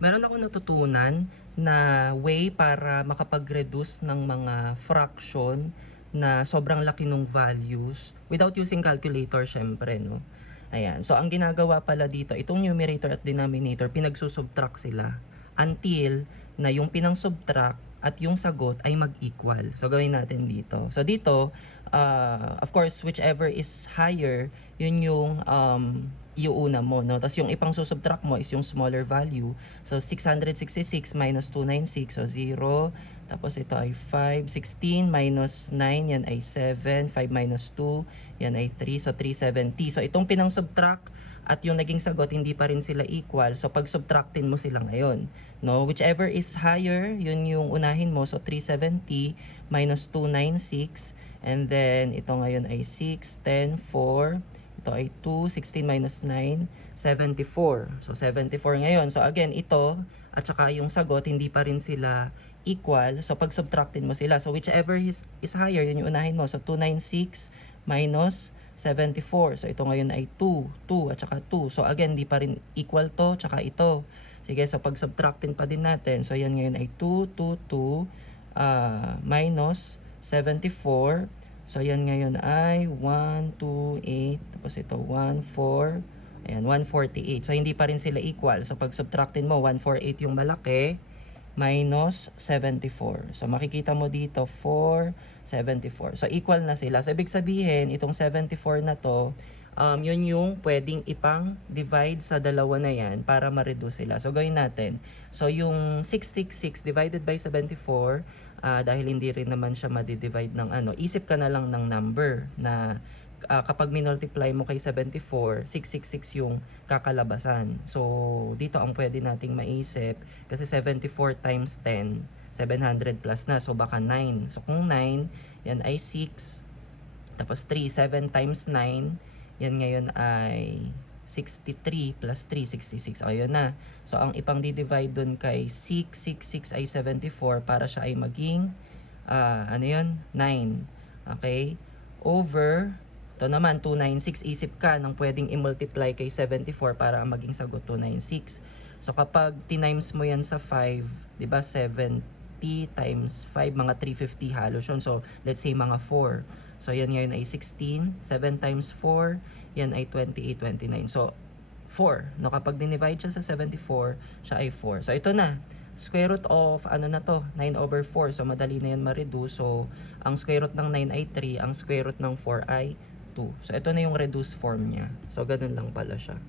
Meron ako natutunan na way para makapag-reduce ng mga fraction na sobrang laki ng values without using calculator syempre, no? Ayan. So, ang ginagawa pala dito, itong numerator at denominator, pinagsusubtract sila until na yung pinang-subtract at yung sagot ay mag-equal. So, gawin natin dito. So, dito, of course, whichever is higher, yun yung iuuna mo, no? Tapos yung ipang susubtract mo is yung smaller value. So, 666 minus 296, so 0. Tapos ito ay 5. 16 minus 9, yan ay 7. 5 minus 2, yan ay 3. So, 370. So, itong pinang subtract at yung naging sagot, hindi pa rin sila equal. So, pag subtractin mo sila ngayon, no? Whichever is higher, yun yung unahin mo. So, 370 minus 296. And then, ito ngayon ay 6, 10, 4. Ito ay 2, 16 minus 9, 74. So, 74 ngayon. So, again, ito at saka yung sagot, hindi pa rin sila equal. So, pag subtractin mo sila. So, whichever is higher, yun yung unahin mo. So, 296 minus 74. So, ito ngayon ay 2, 2 at saka 2. So, again, di pa rin equal to, tsaka ito. Sige, so pag subtractin pa din natin. So, yan ngayon ay 2, 2, 2 minus 74. So, yan ngayon ay 1, 2, 8. Tapos ito, 1, 4. Ayan, 148. So, hindi pa rin sila equal. So, pag subtractin mo, 148 yung malaki minus 74. So, makikita mo dito, 4, 74. So, equal na sila. So, ibig sabihin, itong 74 na to, yun yung pwedeng ipang divide sa dalawa na yan para ma-reduce sila. So, gawin natin. So, yung 666 divided by 74, dahil hindi rin naman siya ma-divide ng ano, isip ka na lang ng number na kapag minultiply mo kay 74, 666 yung kakalabasan. So, dito ang pwede nating maisip kasi 74 times 10, 700 plus na. So, baka 9. So, kung 9, yan ay 6. Tapos 3, 7 times 9, yan ngayon ay 63 plus 3, 66. O, yun na. So, ang ipang di-divide dun kay 666 ay 74 para siya ay maging, ano yun? 9. Okay? Over, ito naman, 296. Isip ka ng pwedeng i-multiply kay 74 para maging sagot 296. So, kapag tinimes mo yan sa 5, di ba 70 times 5, mga 350 halos yun. So, let's say mga 4. So, yan ngayon ay 16. 7 times 4, yan ay 28, 29. So, 4. No, kapag dinivide siya sa 74, siya ay 4. So, ito na. Square root of, ano na to? 9 over 4. So, madali na yan ma-reduce. So, ang square root ng 9 ay 3. Ang square root ng 4 ay 2. So, ito na yung reduced form niya. So, ganun lang pala siya.